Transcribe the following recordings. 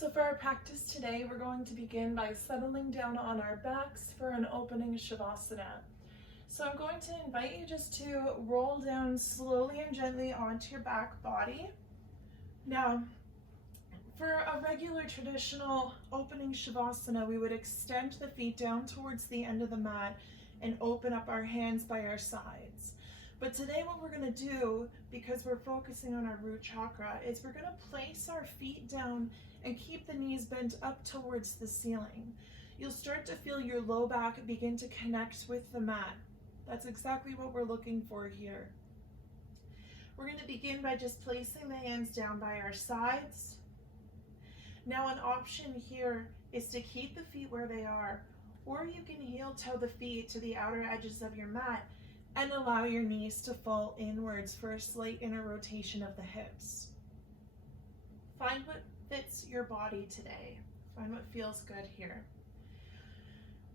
So for our practice today, we're going to begin by settling down on our backs for an opening Shavasana. So I'm going to invite you just to roll down slowly and gently onto your back body. Now, for a regular traditional opening Shavasana, we would extend the feet down towards the end of the mat and open up our hands by our sides. But today what we're going to do, because we're focusing on our root chakra, is we're going to place our feet down and keep the knees bent up towards the ceiling. You'll start to feel your low back begin to connect with the mat. That's exactly what we're looking for here. We're going to begin by just placing the hands down by our sides. Now an option here is to keep the feet where they are, or you can heel toe the feet to the outer edges of your mat and allow your knees to fall inwards for a slight inner rotation of the hips. Find what fits your body today. Find what feels good here.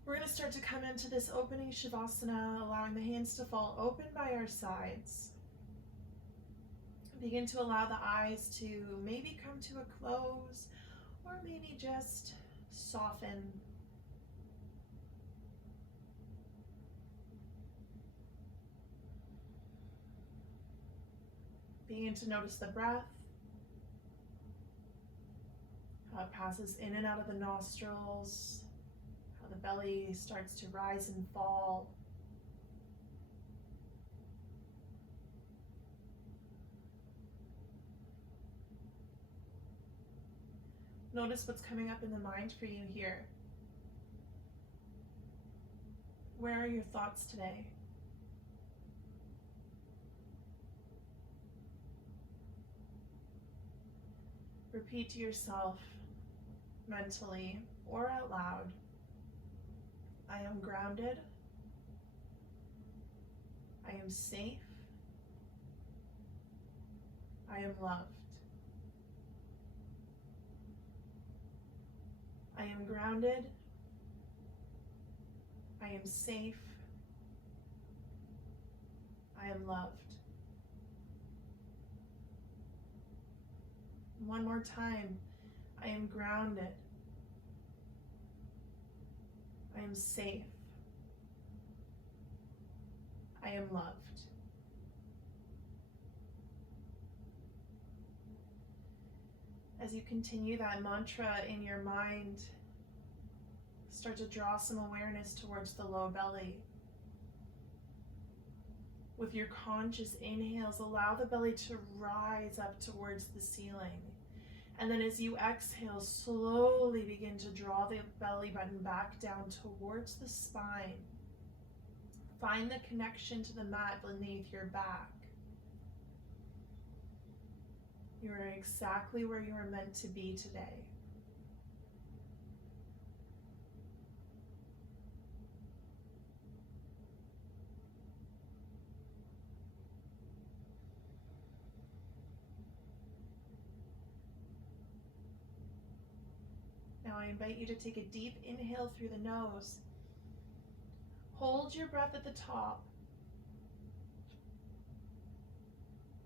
We're going to start to come into this opening Shavasana, allowing the hands to fall open by our sides. Begin to allow the eyes to maybe come to a close, or maybe just soften. Begin to notice the breath, how it passes in and out of the nostrils, how the belly starts to rise and fall. Notice what's coming up in the mind for you here. Where are your thoughts today? Repeat to yourself, mentally or out loud, I am grounded, I am safe, I am loved. I am grounded, I am safe, I am loved. One more time, I am grounded, I am safe, I am loved. As you continue that mantra in your mind, start to draw some awareness towards the low belly. With your conscious inhales, allow the belly to rise up towards the ceiling. And then as you exhale, slowly begin to draw the belly button back down towards the spine. Find the connection to the mat beneath your back. You are exactly where you are meant to be today. Now I invite you to take a deep inhale through the nose. Hold your breath at the top.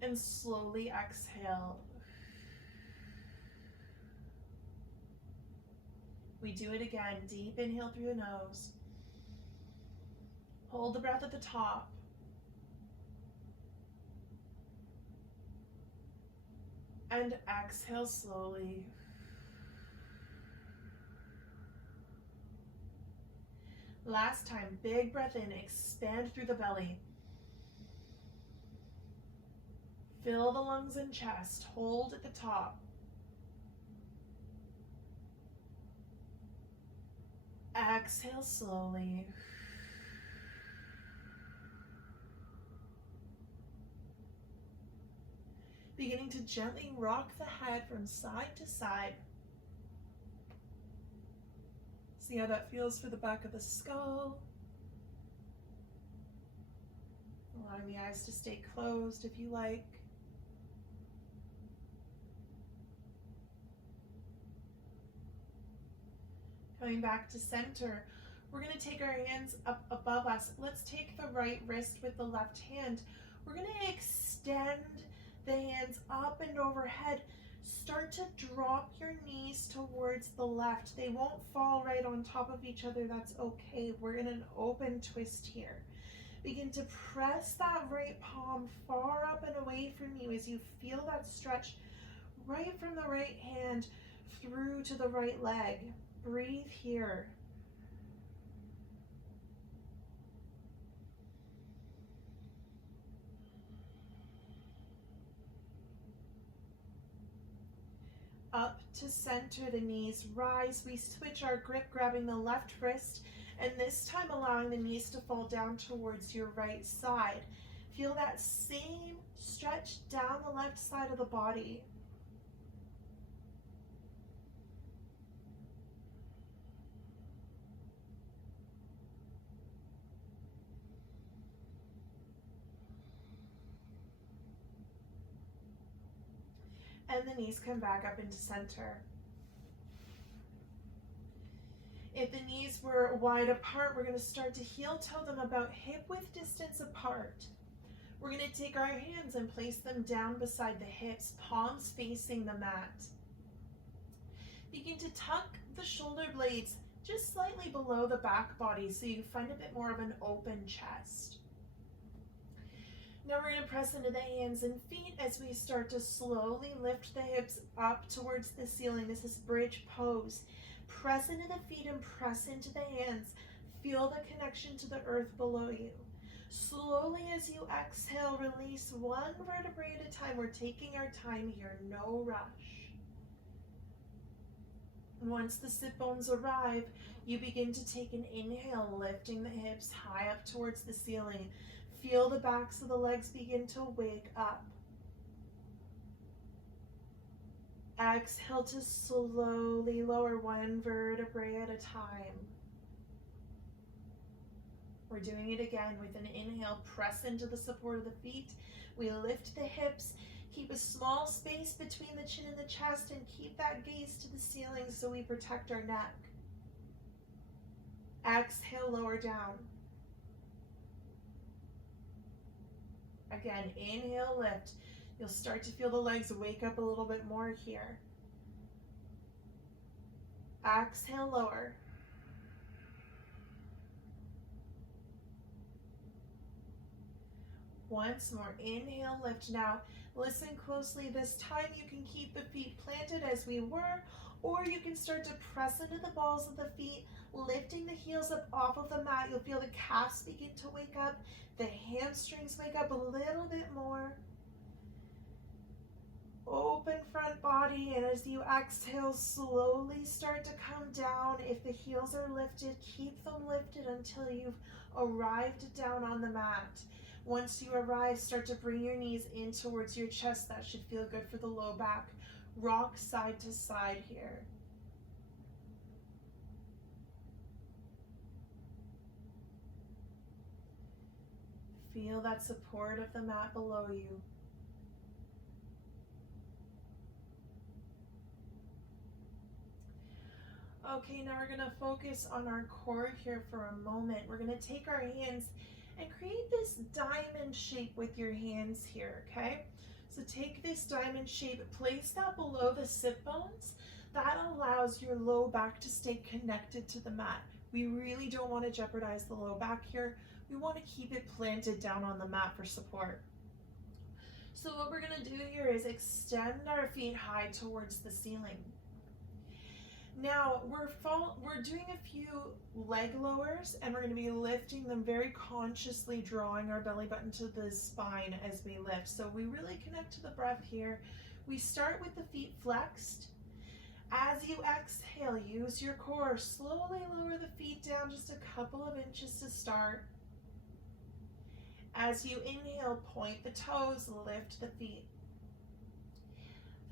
And slowly exhale. We do it again. Deep inhale through the nose. Hold the breath at the top. And exhale slowly. Last time, big breath in, expand through the belly. Fill the lungs and chest, hold at the top. Exhale slowly. Beginning to gently rock the head from side to side. See how that feels for the back of the skull. Allowing the eyes to stay closed if you like. Coming back to center, we're going to take our hands up above us. Let's take the right wrist with the left hand. We're going to extend the hands up and overhead, Start to drop your knees towards the left. They won't fall right on top of each other. That's okay. We're in an open twist here. Begin to press that right palm far up and away from you as you feel that stretch right from the right hand through to the right leg. Breathe here. Up to center, the knees rise. We switch our grip, grabbing the left wrist, and this time allowing the knees to fall down towards your right side. Feel that same stretch down the left side of the body. And the knees come back up into center. If the knees were wide apart, we're going to start to heel toe them about hip width distance apart. We're going to take our hands and place them down beside the hips, palms facing the mat. Begin to tuck the shoulder blades just slightly below the back body so you find a bit more of an open chest. Now we're going to press into the hands and feet as we start to slowly lift the hips up towards the ceiling. This is bridge pose. Press into the feet and press into the hands. Feel the connection to the earth below you. Slowly as you exhale, release one vertebrae at a time. We're taking our time here, no rush. Once the sit bones arrive, you begin to take an inhale, lifting the hips high up towards the ceiling. Feel the backs of the legs begin to wake up. Exhale to slowly lower one vertebrae at a time. We're doing it again with an inhale. Press into the support of the feet. We lift the hips. Keep a small space between the chin and the chest and keep that gaze to the ceiling so we protect our neck. Exhale, lower down. Again, inhale, lift. You'll start to feel the legs wake up a little bit more here. Exhale, lower. Once more, inhale, lift. Now, listen closely. This time you can keep the feet planted as we were, or you can start to press into the balls of the feet, lifting the heels up off of the mat. You'll feel the calves begin to wake up, the hamstrings wake up a little bit more. Open front body, and as you exhale, slowly start to come down. If the heels are lifted, keep them lifted until you've arrived down on the mat. Once you arrive, start to bring your knees in towards your chest. That should feel good for the low back. Rock side to side here. Feel that support of the mat below you. Okay, now we're going to focus on our core here for a moment. We're going to take our hands and create this diamond shape with your hands here, okay? So take this diamond shape, place that below the sit bones. That allows your low back to stay connected to the mat. We really don't want to jeopardize the low back here. We want to keep it planted down on the mat for support. So what we're going to do here is extend our feet high towards the ceiling. Now we're doing a few leg lowers, and we're going to be lifting them very consciously, drawing our belly button to the spine as we lift. So we really connect to the breath here. We start with the feet flexed. As you exhale, use your core. Slowly lower the feet down just a couple of inches to start. As you inhale, point the toes, lift the feet.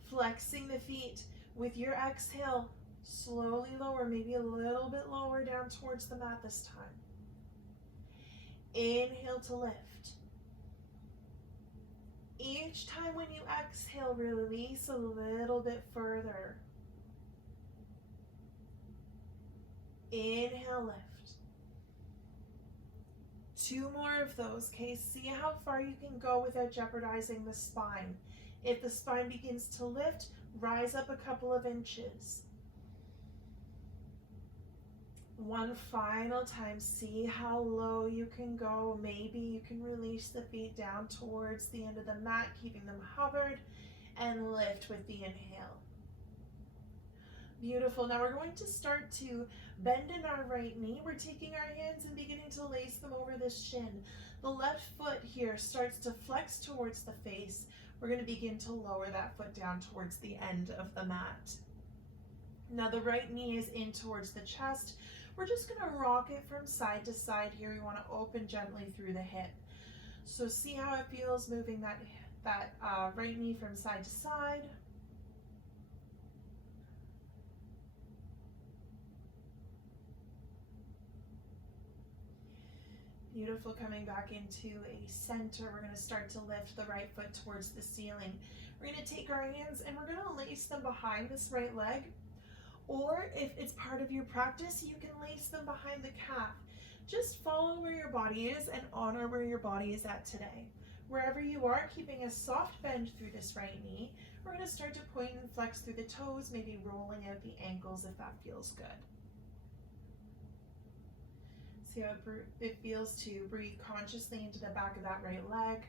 Flexing the feet. With your exhale, slowly lower, maybe a little bit lower down towards the mat this time. Inhale to lift. Each time when you exhale, release a little bit further. Inhale, lift. 2 more of those, okay? See how far you can go without jeopardizing the spine. If the spine begins to lift, Rise up a couple of inches. One final time, see how low you can go. Maybe you can release the feet down towards the end of the mat, keeping them hovered, and lift with the inhale. Beautiful. Now we're going to start to bend in our right knee. We're taking our hands and beginning to lace them over the shin. The left foot here starts to flex towards the face. We're going to begin to lower that foot down towards the end of the mat. Now the right knee is in towards the chest. We're just going to rock it from side to side here. We want to open gently through the hip. So see how it feels moving that right knee from side to side. Beautiful. Coming back into a center. We're going to start to lift the right foot towards the ceiling. We're going to take our hands and we're going to lace them behind this right leg. Or if it's part of your practice, you can lace them behind the calf. Just follow where your body is and honor where your body is at today. Wherever you are, keeping a soft bend through this right knee, we're going to start to point and flex through the toes, maybe rolling out the ankles if that feels good. See how it feels to breathe consciously into the back of that right leg.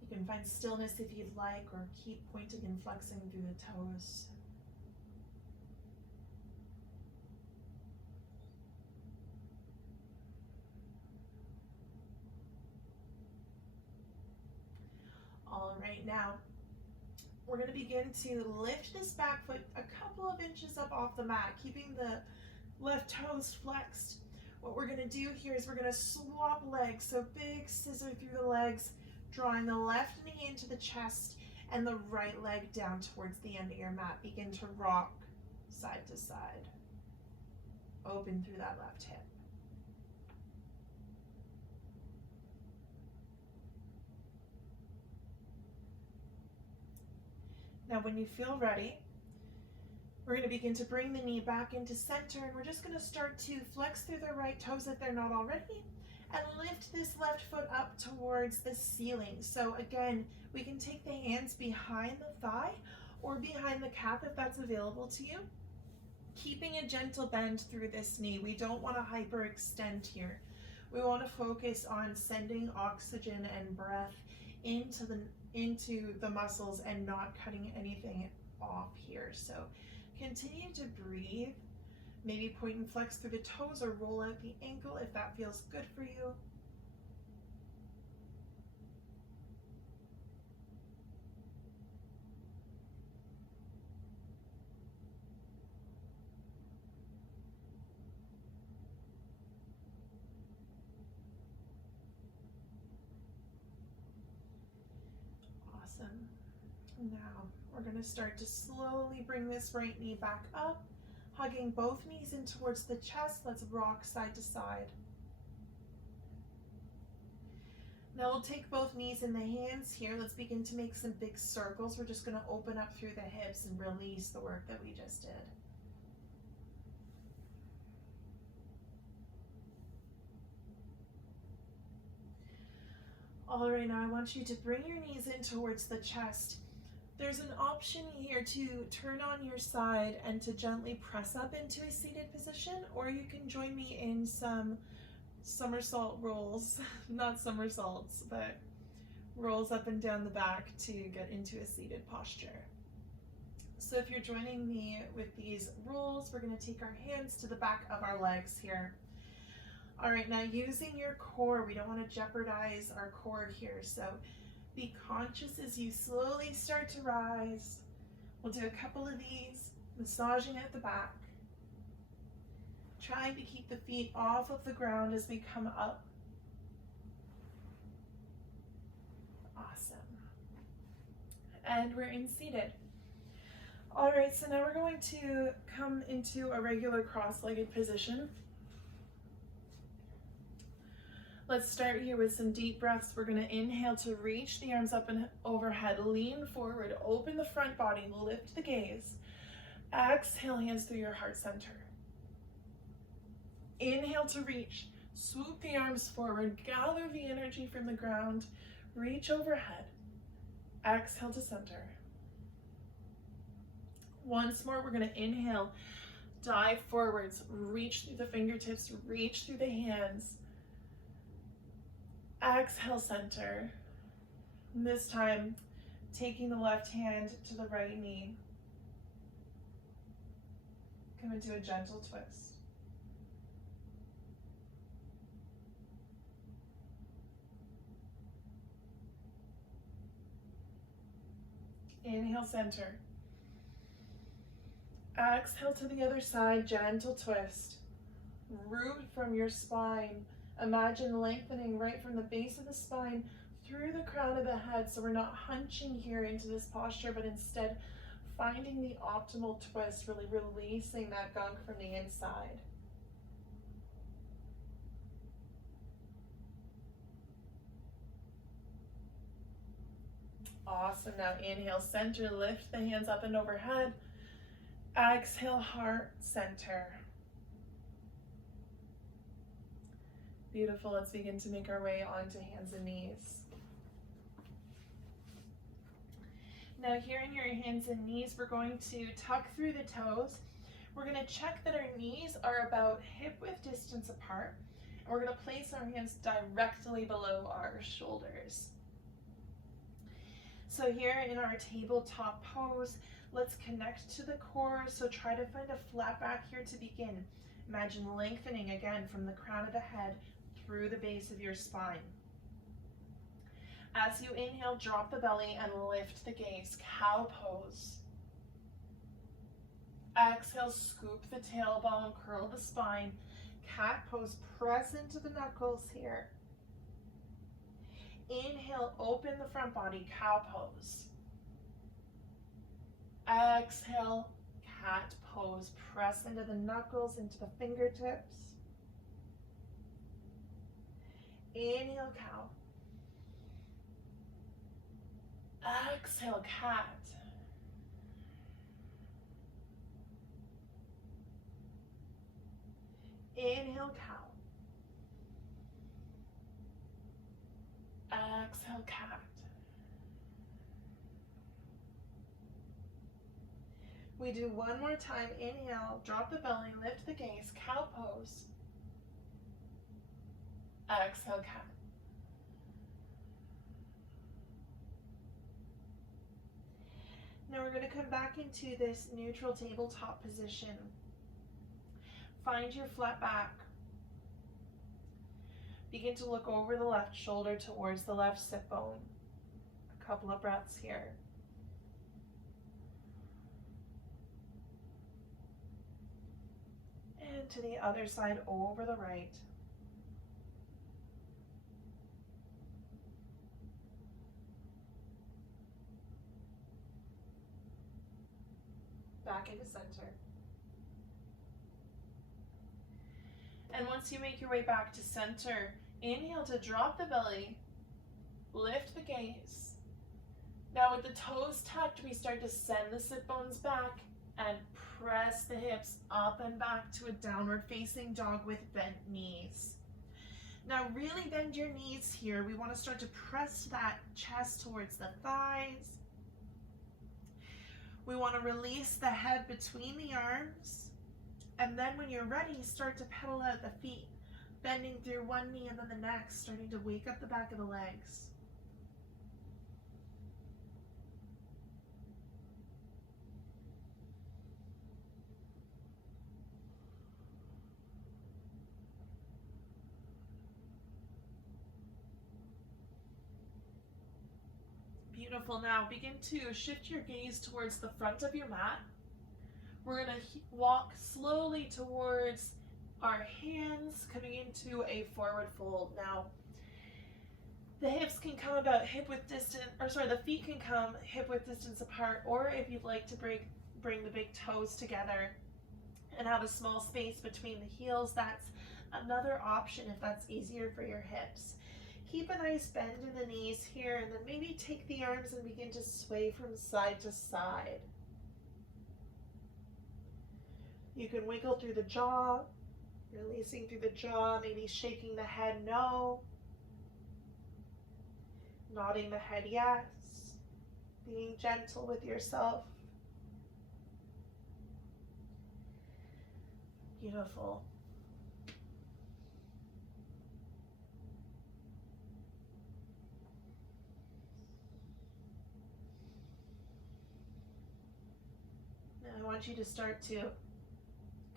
You can find stillness if you'd like, or keep pointing and flexing through the toes. All right, now we're going to begin to lift this back foot a couple of inches up off the mat, keeping the left toes flexed. What we're going to do here is we're going to swap legs, so big scissor through the legs, drawing the left knee into the chest and the right leg down towards the end of your mat. Begin to rock side to side. Open through that left hip. Now when you feel ready, we're going to begin to bring the knee back into center, and we're just going to start to flex through the right toes if they're not already, and lift this left foot up towards the ceiling. So again, we can take the hands behind the thigh or behind the calf if that's available to you. Keeping a gentle bend through this knee. We don't want to hyperextend here. We want to focus on sending oxygen and breath into the muscles and not cutting anything off here. So continue to breathe. Maybe point and flex through the toes or roll out the ankle if that feels good for you. Awesome. Now we're going to start to slowly bring this right knee back up, hugging both knees in towards the chest. Let's rock side to side. Now we'll take both knees in the hands here. Let's begin to make some big circles. We're just going to open up through the hips and release the work that we just did. All right, now I want you to bring your knees in towards the chest. There's an option here to turn on your side and to gently press up into a seated position, or you can join me in some somersault rolls, not somersaults, but rolls up and down the back to get into a seated posture. So if you're joining me with these rolls, we're going to take our hands to the back of our legs here. All right, now using your core, we don't want to jeopardize our core here, so be conscious as you slowly start to rise. We'll do a couple of these, massaging at the back. Trying to keep the feet off of the ground as we come up. Awesome. And we're in seated. All right, so now we're going to come into a regular cross-legged position. Let's start here with some deep breaths. We're going to inhale to reach the arms up and overhead, lean forward, open the front body, lift the gaze. Exhale, hands through your heart center. Inhale to reach, swoop the arms forward, gather the energy from the ground, reach overhead. Exhale to center. Once more, we're going to inhale, dive forwards, reach through the fingertips, reach through the hands. Exhale, center. And this time, taking the left hand to the right knee. Come into a gentle twist. Inhale, center. Exhale to the other side, gentle twist. Root from your spine. Imagine lengthening right from the base of the spine through the crown of the head, so we're not hunching here into this posture, but instead finding the optimal twist, really releasing that gunk from the inside. Awesome. Now inhale, center, lift the hands up and overhead. Exhale, heart center. Beautiful. Let's begin to make our way onto hands and knees. Now here in your hands and knees, we're going to tuck through the toes. We're going to check that our knees are about hip-width distance apart. And we're going to place our hands directly below our shoulders. So here in our tabletop pose, let's connect to the core. So try to find a flat back here to begin. Imagine lengthening again from the crown of the head through the base of your spine. As you inhale, drop the belly and lift the gaze, cow pose. Exhale, scoop the tailbone, curl the spine. Cat pose, press into the knuckles here. Inhale, open the front body, cow pose. Exhale, cat pose, press into the knuckles, into the fingertips. Inhale, cow. Exhale, cat. Inhale, cow. Exhale, cat. We do one more time. Inhale, drop the belly, lift the gaze, cow pose. Exhale, cat. Now we're going to come back into this neutral tabletop position. Find your flat back. Begin to look over the left shoulder towards the left sit bone. A couple of breaths here. And to the other side over the right. Back into center. And once you make your way back to center, inhale to drop the belly, lift the gaze. Now with the toes tucked, we start to send the sit bones back and press the hips up and back to a downward facing dog with bent knees. Now really bend your knees here. We want to start to press that chest towards the thighs. We want to release the head between the arms. And then when you're ready, start to pedal out the feet, bending through one knee and then the next, starting to wake up the back of the legs. Beautiful. Now begin to shift your gaze towards the front of your mat. We're going to walk slowly towards our hands, coming into a forward fold. Now, the hips can come about hip-width distance, the feet can come hip-width distance apart, or if you'd like to bring the big toes together and have a small space between the heels, that's another option if that's easier for your hips. Keep a nice bend in the knees here, and then maybe take the arms and begin to sway from side to side. You can wiggle through the jaw, releasing through the jaw, maybe shaking the head no, nodding the head yes. being gentle with yourself. Beautiful. Now I want you to start to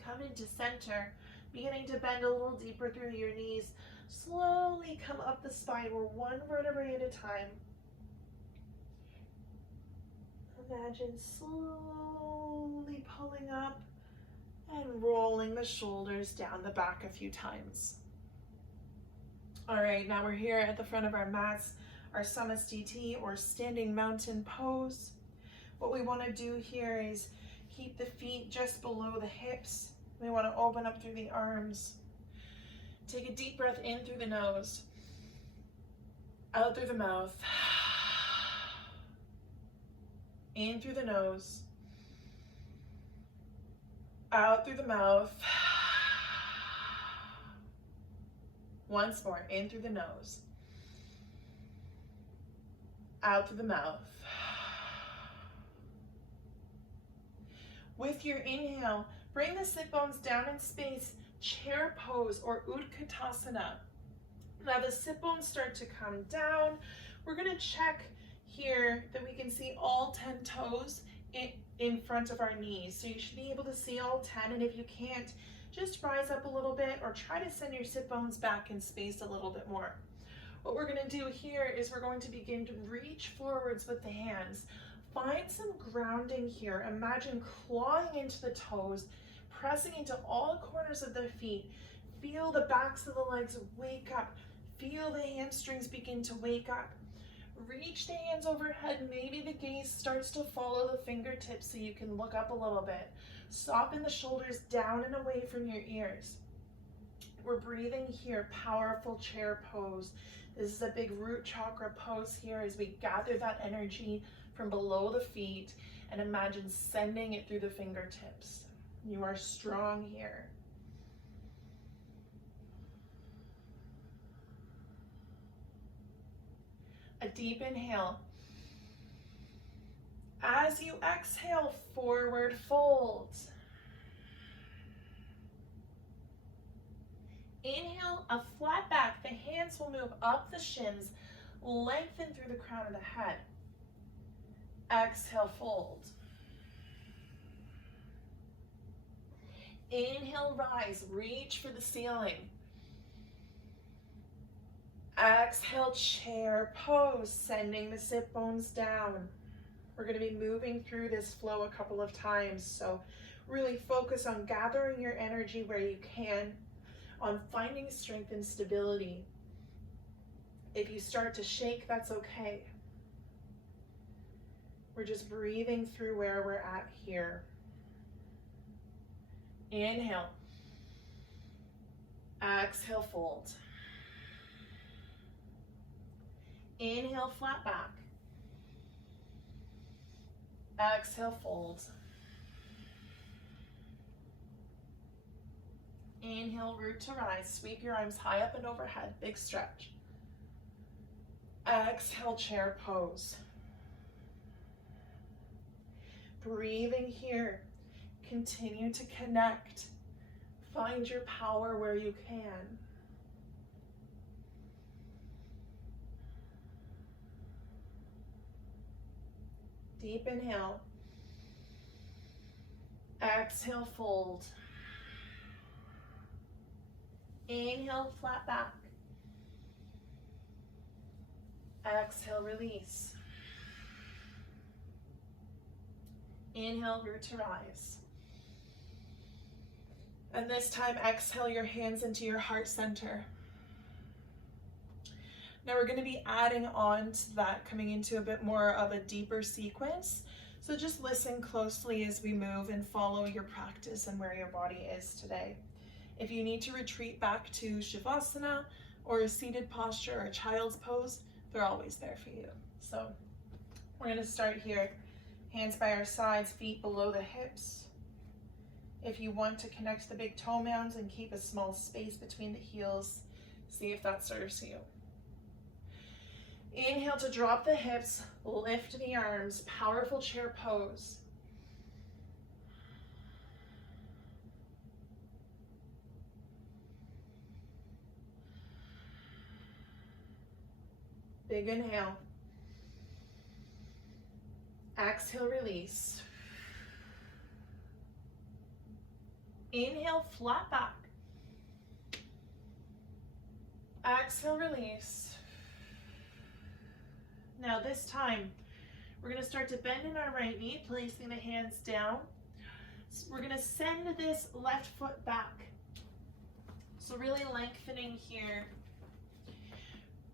come into center, beginning to bend a little deeper through your knees. Slowly come up the spine. We're one vertebrae at a time. Imagine slowly pulling up and rolling the shoulders down the back a few times. All right, now we're here at the front of our mats, our Samasthiti or standing mountain pose. What we want to do here is keep the feet just below the hips. We want to open up through the arms. Take a deep breath in through the nose, out through the mouth, in through the nose, out through the mouth. Once more, in through the nose, out through the mouth. With your inhale, bring the sit bones down in space, chair pose or Utkatasana. Now the sit bones start to come down. We're going to check here that we can see all 10 toes in front of our knees. So you should be able to see all 10, and if you can't, just rise up a little bit or try to send your sit bones back in space a little bit more. What we're going to do here is we're going to begin to reach forwards with the hands. Find some grounding here. Imagine clawing into the toes, pressing into all corners of the feet. Feel the backs of the legs wake up. Feel the hamstrings begin to wake up. Reach the hands overhead. Maybe the gaze starts to follow the fingertips so you can look up a little bit. Soften the shoulders down and away from your ears. We're breathing here, powerful chair pose. This is a big root chakra pose here as we gather that energy from below the feet and imagine sending it through the fingertips. You are strong here. A deep inhale. As you exhale, forward fold. Inhale, a flat back. The hands will move up the shins, lengthen through the crown of the head. Exhale, fold. Inhale, rise, reach for the ceiling. Exhale, chair pose, sending the sit bones down. We're going to be moving through this flow a couple of times, so really focus on gathering your energy where you can, on finding strength and stability. If you start to shake, that's okay. We're just breathing through where we're at here. Inhale. Exhale, fold. Inhale, flat back. Exhale, fold. Inhale, root to rise. Sweep your arms high up and overhead. Big stretch. Exhale, chair pose. Breathing here. Continue to connect. Find your power where you can. Deep inhale. Exhale, fold. Inhale, flat back. Exhale, release. Inhale, root to rise. And this time, exhale your hands into your heart center. Now we're going to be adding on to that, coming into a bit more of a deeper sequence. So just listen closely as we move and follow your practice and where your body is today. If you need to retreat back to Shavasana or a seated posture or a child's pose, they're always there for you. So we're going to start here. Hands by our sides, feet below the hips. If you want to connect the big toe mounds and keep a small space between the heels, see if that serves you. Inhale to drop the hips, lift the arms, powerful chair pose. Big inhale. Exhale, release. Inhale, flat back. Exhale, release. Now this time, we're going to start to bend in our right knee, placing the hands down. So we're going to send this left foot back. So really lengthening here.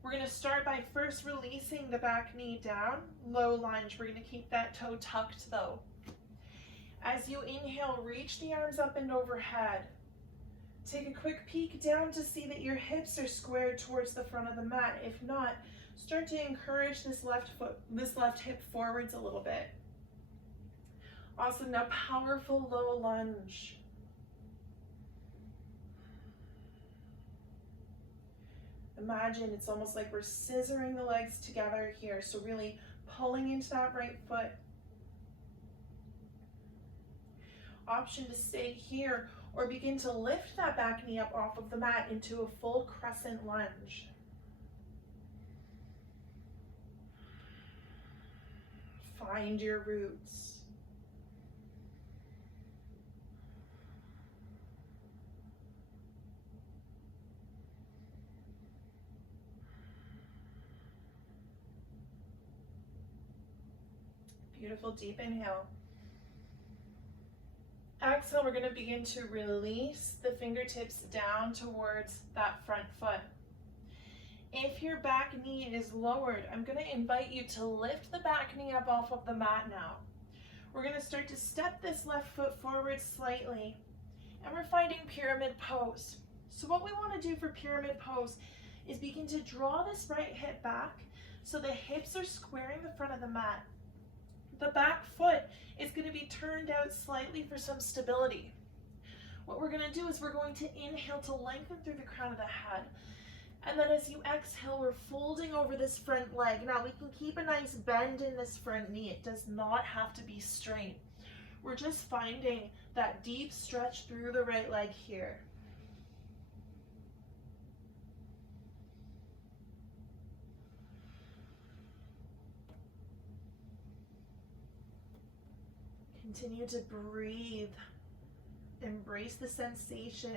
We're going to start by first releasing the back knee down, low lunge. We're going to keep that toe tucked though. As you inhale, reach the arms up and overhead. Take a quick peek down to see that your hips are squared towards the front of the mat. If not, start to encourage this left hip forwards a little bit. Awesome. Now powerful low lunge. Imagine it's almost like we're scissoring the legs together here. So really pulling into that right foot. Option to stay here or begin to lift that back knee up off of the mat into a full crescent lunge. Find your roots. Beautiful deep inhale. Exhale, we're going to begin to release the fingertips down towards that front foot. If your back knee is lowered, I'm going to invite you to lift the back knee up off of the mat now. We're going to start to step this left foot forward slightly, and we're finding pyramid pose. So what we want to do for pyramid pose is begin to draw this right hip back so the hips are squaring the front of the mat. The back foot is going to be turned out slightly for some stability. What we're going to do is we're going to inhale to lengthen through the crown of the head. And then as you exhale, we're folding over this front leg. Now we can keep a nice bend in this front knee. It does not have to be straight. We're just finding that deep stretch through the right leg here. Continue to breathe. Embrace the sensations.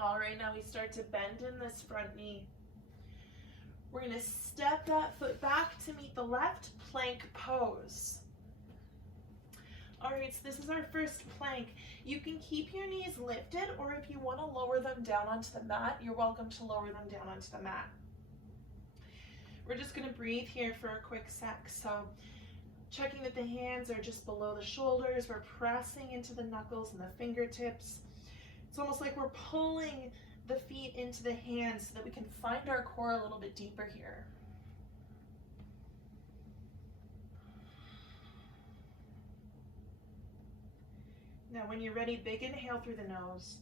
All right, now we start to bend in this front knee. We're going to step that foot back to meet the left, plank pose. All right, so this is our first plank. You can keep your knees lifted, or if you want to lower them down onto the mat, you're welcome to lower them down onto the mat. We're just going to breathe here for a quick sec. So checking that the hands are just below the shoulders. We're pressing into the knuckles and the fingertips. It's almost like we're pulling the feet into the hands so that we can find our core a little bit deeper here. Now when you're ready, big inhale through the nose.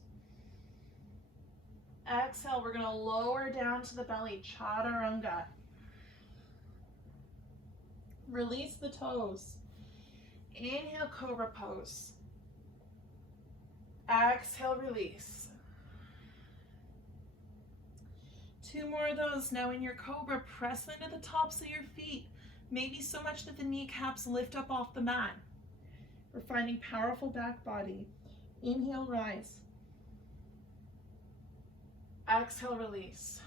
Exhale, we're going to lower down to the belly, chaturanga. Release the toes. Inhale, cobra pose. Exhale, release. Two more of those. Now in your cobra, press into the tops of your feet, maybe so much that the kneecaps lift up off the mat. We're finding powerful back body. Inhale, rise. Exhale, release.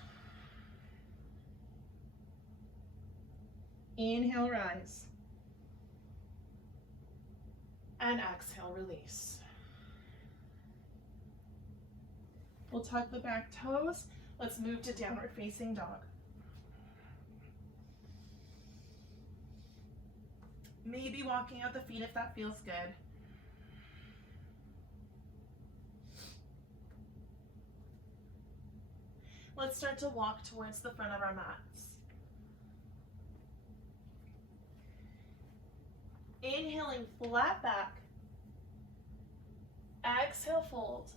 Inhale, rise. And exhale, release. We'll tuck the back toes. Let's move to downward facing dog. Maybe walking out the feet if that feels good. Let's start to walk towards the front of our mats. Inhaling, flat back. Exhale, fold.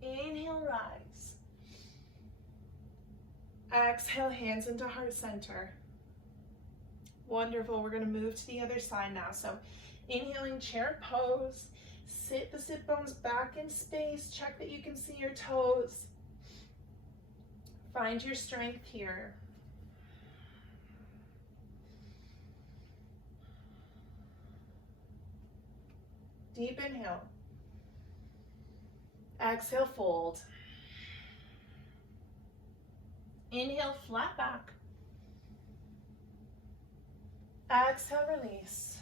Inhale, rise. Exhale, hands into heart center. Wonderful. We're going to move to the other side now. So inhaling, chair pose. Sit the sit bones back in space. Check that you can see your toes. Find your strength here. Deep inhale. Exhale, fold. Inhale, flat back. Exhale, release.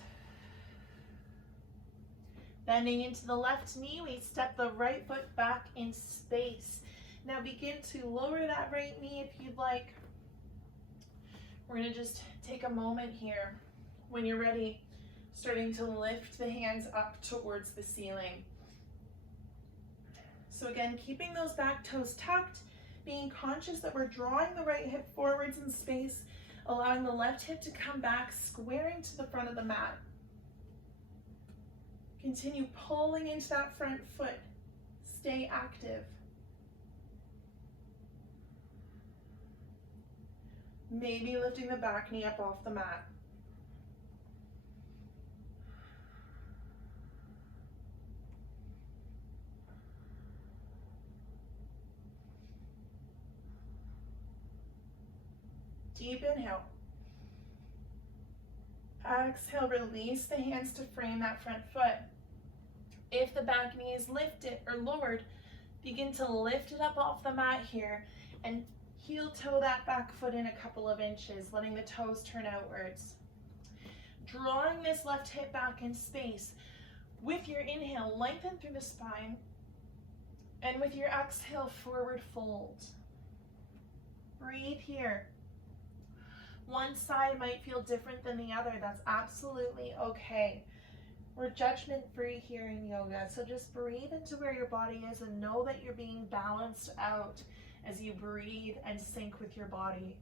Bending into the left knee, we step the right foot back in space. Now begin to lower that right knee if you'd like. We're going to just take a moment here. When you're ready, starting to lift the hands up towards the ceiling. So again, keeping those back toes tucked, being conscious that we're drawing the right hip forwards in space, allowing the left hip to come back, squaring to the front of the mat. Continue pulling into that front foot. Stay active. Maybe lifting the back knee up off the mat. Deep inhale. Exhale, release the hands to frame that front foot. If the back knee is lifted or lowered, begin to lift it up off the mat here and heel toe that back foot in a couple of inches, letting the toes turn outwards. Drawing this left hip back in space. With your inhale, lengthen through the spine. And with your exhale, forward fold. Breathe here. One side might feel different than the other. That's absolutely okay. We're judgment-free here in yoga, so just breathe into where your body is and know that you're being balanced out as you breathe and sync with your body.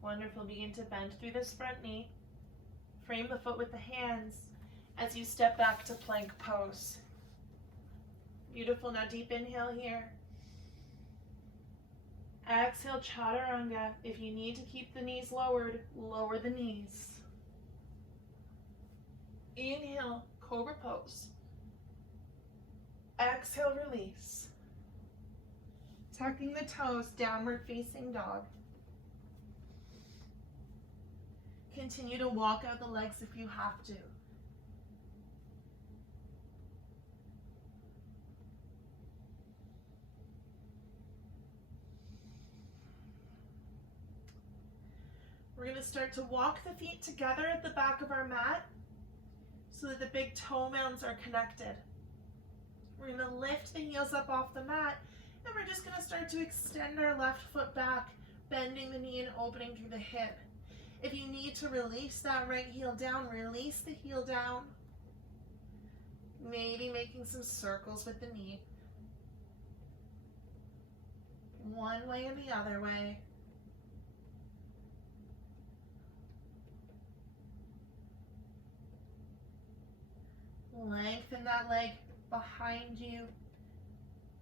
Wonderful. Begin to bend through this front knee. Frame the foot with the hands as you step back to plank pose. Beautiful. Now deep inhale here. Exhale, chaturanga. If you need to keep the knees lowered, lower the knees. Inhale, cobra pose. Exhale, release. Tucking the toes, downward facing dog. Continue to walk out the legs if you have to. We're going to start to walk the feet together at the back of our mat so that the big toe mounds are connected. We're going to lift the heels up off the mat, and we're just going to start to extend our left foot back, bending the knee and opening through the hip. If you need to release that right heel down, release the heel down. Maybe making some circles with the knee. One way and the other way. Lengthen that leg behind you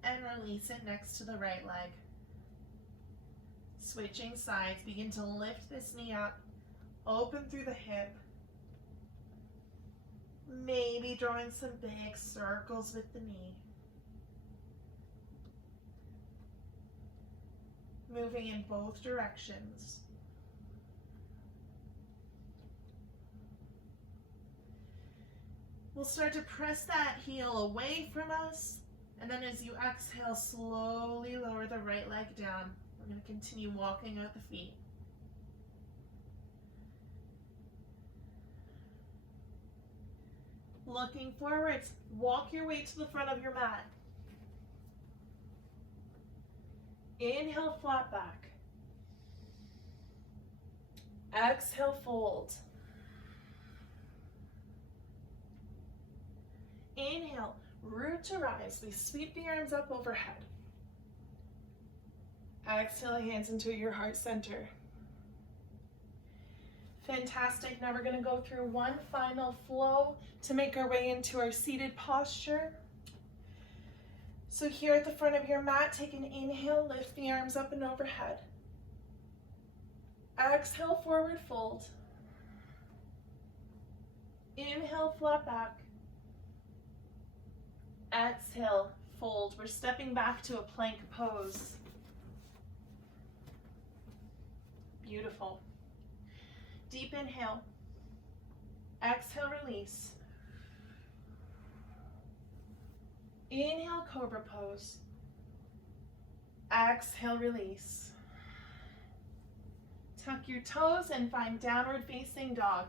and release it next to the right leg. Switching sides, begin to lift this knee up, open through the hip. Maybe drawing some big circles with the knee. Moving in both directions. We'll start to press that heel away from us, and then as you exhale, slowly lower the right leg down. We're going to continue walking out the feet. Looking forwards, walk your way to the front of your mat. Inhale, flat back. Exhale, fold. Inhale, root to rise. We sweep the arms up overhead. Exhale, hands into your heart center. Fantastic. Now we're going to go through one final flow to make our way into our seated posture. So here at the front of your mat, take an inhale, lift the arms up and overhead. Exhale, forward fold. Inhale, flat back. Exhale, fold. We're stepping back to a plank pose. Beautiful. Deep inhale. Exhale, release. Inhale, cobra pose. Exhale, release. Tuck your toes and find downward facing dog.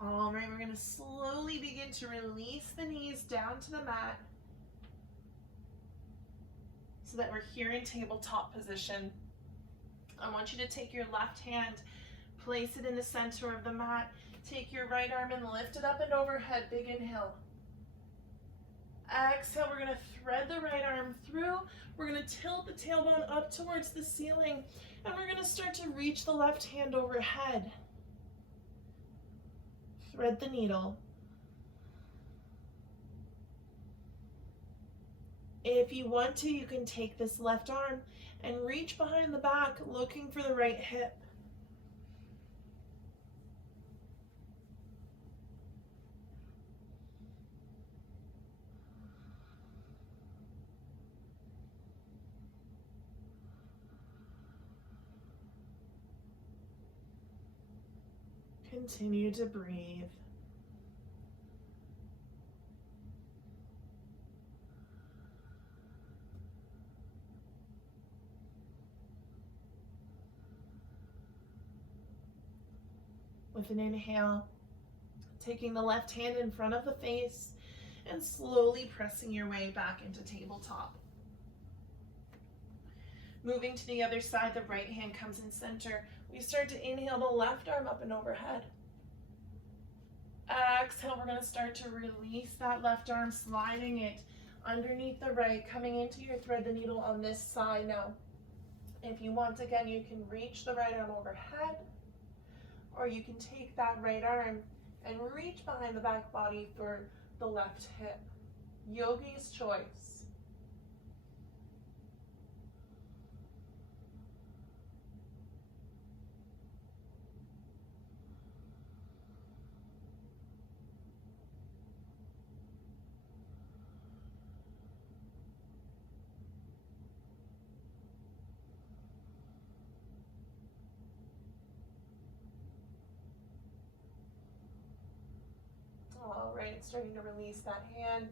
All right, we're going to slowly begin to release the knees down to the mat so that we're here in tabletop position. I want you to take your left hand, place it in the center of the mat. Take your right arm and lift it up and overhead. Big inhale. Exhale, we're going to thread the right arm through. We're going to tilt the tailbone up towards the ceiling, and we're going to start to reach the left hand overhead. Thread the needle. If you want to, you can take this left arm and reach behind the back, looking for the right hip. Continue to breathe. With an inhale, taking the left hand in front of the face and slowly pressing your way back into tabletop. Moving to the other side, the right hand comes in center. We start to inhale the left arm up and overhead. Exhale, we're going to start to release that left arm, sliding it underneath the right, coming into your thread the needle on this side now. If you want, again, you can reach the right arm overhead, or you can take that right arm and reach behind the back body for the left hip. Yogi's choice. All right, starting to release that hand.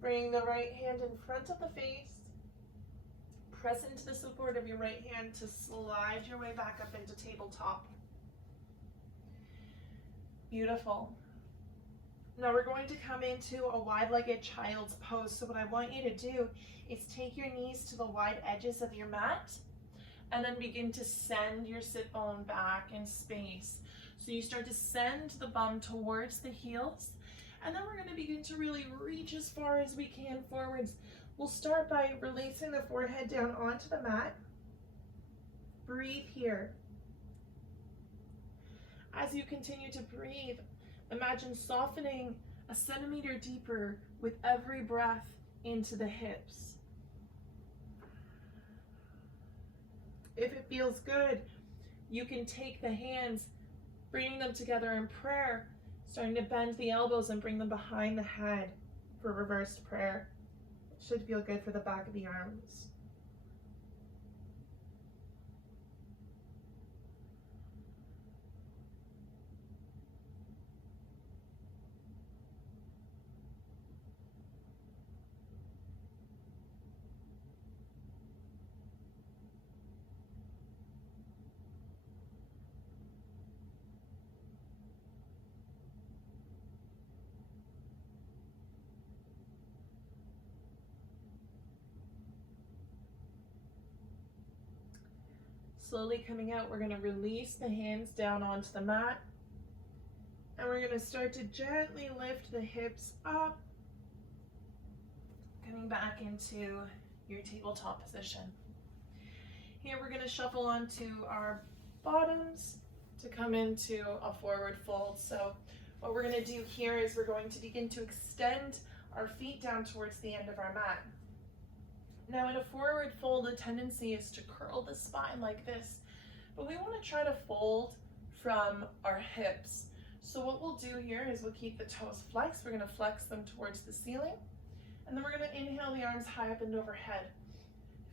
Bring the right hand in front of the face. Press into the support of your right hand to slide your way back up into tabletop. Beautiful. Now we're going to come into a wide-legged child's pose. So what I want you to do is take your knees to the wide edges of your mat and then begin to send your sit bone back in space. So you start to send the bum towards the heels, and then we're going to begin to really reach as far as we can forwards. We'll start by releasing the forehead down onto the mat. Breathe here. As you continue to breathe, imagine softening a centimeter deeper with every breath into the hips. If it feels good, you can take the hands, bringing them together in prayer, starting to bend the elbows and bring them behind the head for reversed prayer. It should feel good for the back of the arms. Slowly coming out, we're going to release the hands down onto the mat. And we're going to start to gently lift the hips up, coming back into your tabletop position. Here we're going to shuffle onto our bottoms to come into a forward fold. So what we're going to do here is we're going to begin to extend our feet down towards the end of our mat. Now in a forward fold, the tendency is to curl the spine like this, but we want to try to fold from our hips. So what we'll do here is we'll keep the toes flexed. We're going to flex them towards the ceiling, and then we're going to inhale the arms high up and overhead.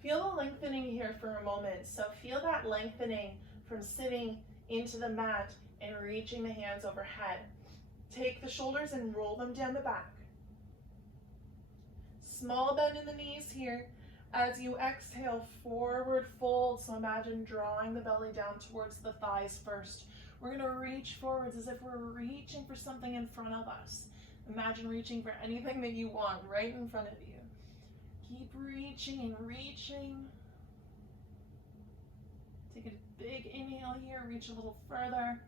Feel the lengthening here for a moment. So feel that lengthening from sitting into the mat and reaching the hands overhead. Take the shoulders and roll them down the back. Small bend in the knees here. As you exhale, forward fold. So imagine drawing the belly down towards the thighs first. We're going to reach forwards as if we're reaching for something in front of us. Imagine reaching for anything that you want right in front of you. Keep reaching and reaching. Take a big inhale here, reach a little further.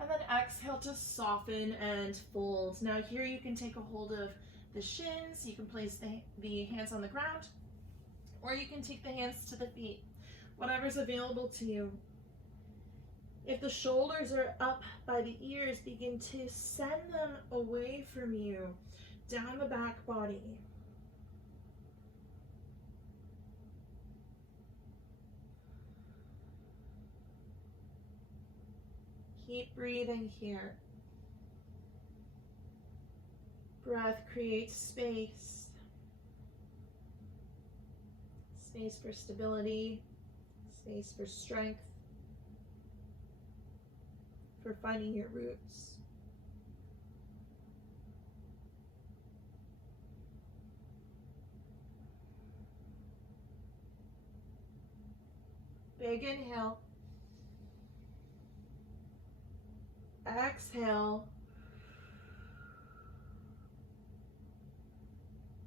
And then exhale to soften and fold. Now here you can take a hold of the shins, you can place the hands on the ground, or you can take the hands to the feet, whatever's available to you. If the shoulders are up by the ears, begin to send them away from you, down the back body. Keep breathing here. Breath creates space. Space for stability, space for strength, for finding your roots. Big inhale. Exhale.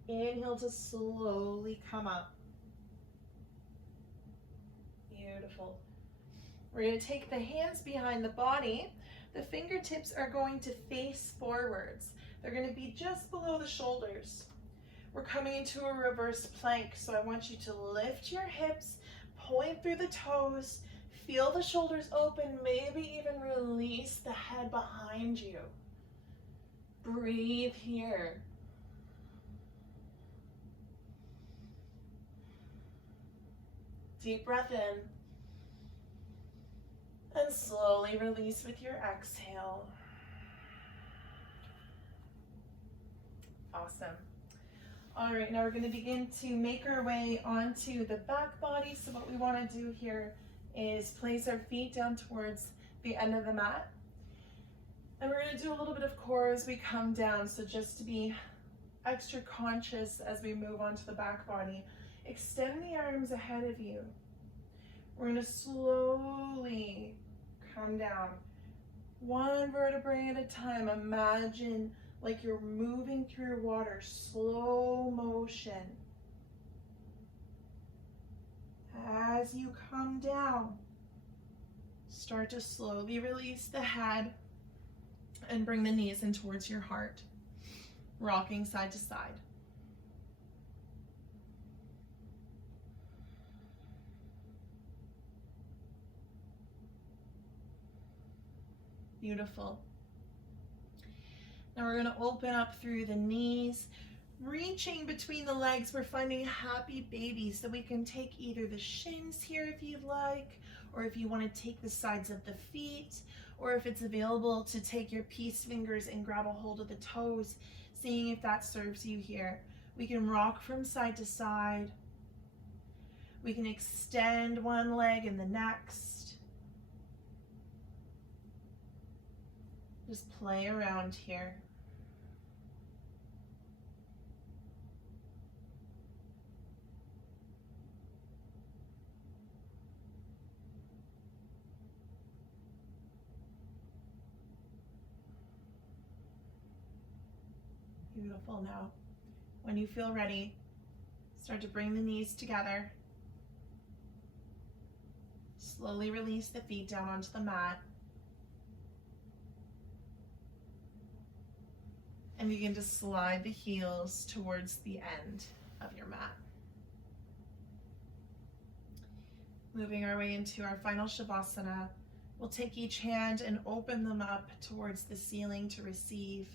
Inhale to slowly come up. Beautiful. We're going to take the hands behind the body. The fingertips are going to face forwards. They're going to be just below the shoulders. We're coming into a reversed plank, so I want you to lift your hips, point through the toes, feel the shoulders open, maybe even release the head behind you. Breathe here. Deep breath in. And slowly release with your exhale. Awesome. All right, now we're going to begin to make our way onto the back body. So what we want to do here is place our feet down towards the end of the mat. And we're going to do a little bit of core as we come down. So just to be extra conscious as we move onto the back body, extend the arms ahead of you. We're going to slowly come down, one vertebrae at a time. Imagine like you're moving through water, slow motion. As you come down, start to slowly release the head and bring the knees in towards your heart, rocking side to side. Beautiful. Now we're going to open up through the knees, reaching between the legs. We're finding happy baby, so we can take either the shins here if you'd like, or if you want to take the sides of the feet, or if it's available to take your peace fingers and grab a hold of the toes, seeing if that serves you here. We can rock from side to side. We can extend one leg and the next. Just play around here. Beautiful. Now, when you feel ready, start to bring the knees together. Slowly release the feet down onto the mat. And begin to slide the heels towards the end of your mat. Moving our way into our final Shavasana, we'll take each hand and open them up towards the ceiling to receive.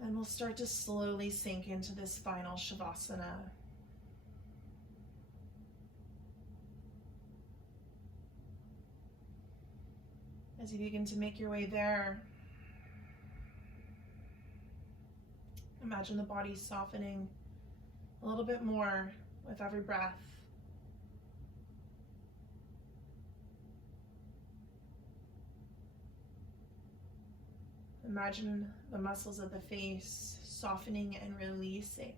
And we'll start to slowly sink into this final Shavasana. As you begin to make your way there, imagine the body softening a little bit more with every breath. Imagine the muscles of the face softening and releasing.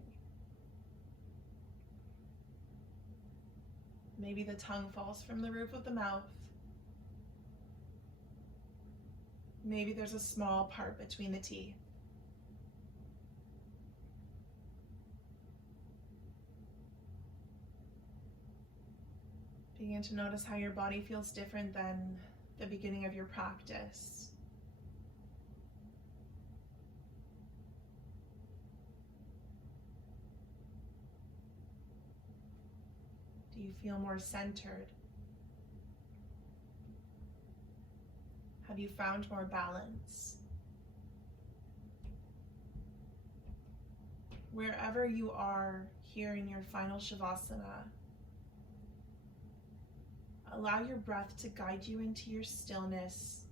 Maybe the tongue falls from the roof of the mouth. Maybe there's a small part between the teeth. Begin to notice how your body feels different than the beginning of your practice. Do you feel more centered? Have you found more balance? Wherever you are here in your final Shavasana, allow your breath to guide you into your stillness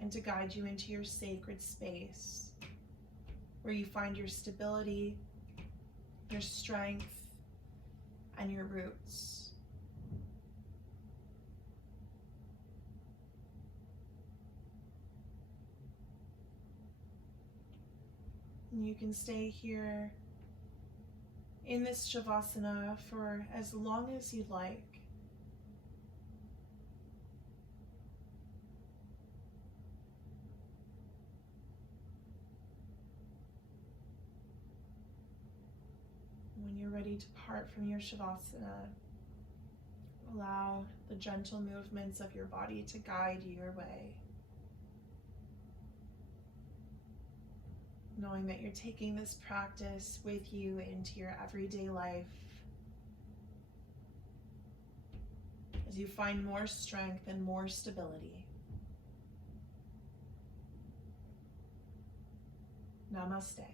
and to guide you into your sacred space, where you find your stability, your strength, and your roots. And you can stay here in this Shavasana for as long as you'd like. When you're ready to part from your Shavasana, allow the gentle movements of your body to guide your way, knowing that you're taking this practice with you into your everyday life as you find more strength and more stability. Namaste.